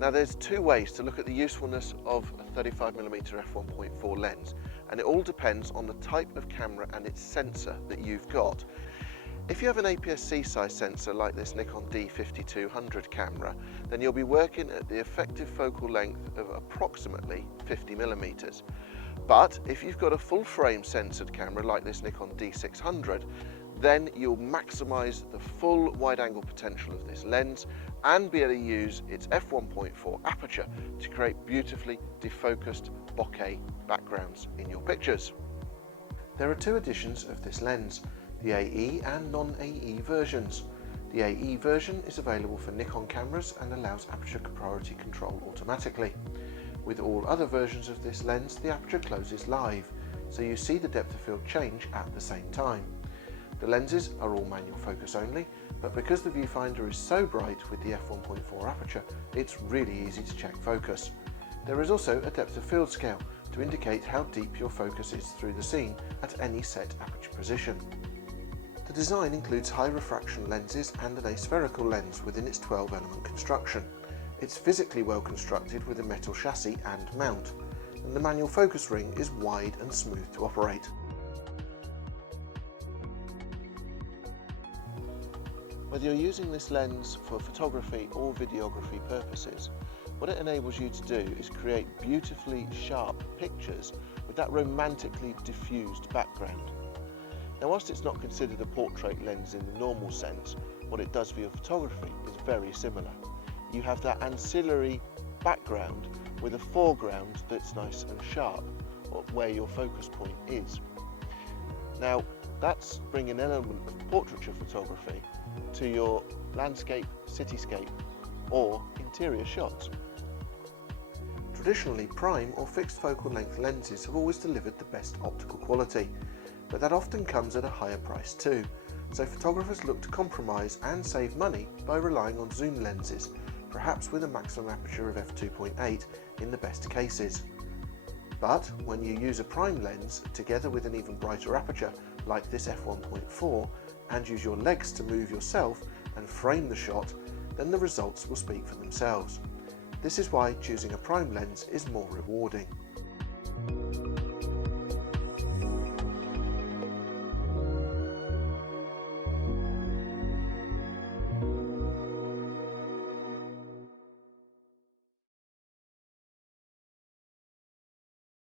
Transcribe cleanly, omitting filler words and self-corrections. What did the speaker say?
Now there's two ways to look at the usefulness of a 35mm f1.4 lens, and it all depends on the type of camera and its sensor that you've got. If you have an APS-C size sensor like this Nikon D5200 camera, then you'll be working at the effective focal length of approximately 50mm. But if you've got a full frame censored camera like this Nikon D600, then you'll maximise the full wide angle potential of this lens and be able to use its f1.4 aperture to create beautifully defocused bokeh backgrounds in your pictures. There are two editions of this lens, the AE and non-AE versions. The AE version is available for Nikon cameras and allows aperture priority control automatically. With all other versions of this lens, the aperture closes live, so you see the depth of field change at the same time. The lenses are all manual focus only, but because the viewfinder is so bright with the f1.4 aperture, it's really easy to check focus. There is also a depth of field scale to indicate how deep your focus is through the scene at any set aperture position. The design includes high refraction lenses and an aspherical lens within its 12-element construction. It's physically well constructed with a metal chassis and mount, and the manual focus ring is wide and smooth to operate. Whether you're using this lens for photography or videography purposes, what it enables you to do is create beautifully sharp pictures with that romantically diffused background. Now, whilst it's not considered a portrait lens in the normal sense, what it does for your photography is very similar. You have that ancillary background with a foreground that's nice and sharp, or where your focus point is. Now, that's bringing an element of portraiture photography to your landscape, cityscape, or interior shots. Traditionally, prime or fixed focal length lenses have always delivered the best optical quality, but that often comes at a higher price too, so photographers look to compromise and save money by relying on zoom lenses, perhaps with a maximum aperture of f2.8 in the best cases. But when you use a prime lens together with an even brighter aperture like this f1.4 and use your legs to move yourself and frame the shot, then the results will speak for themselves. This is why choosing a prime lens is more rewarding.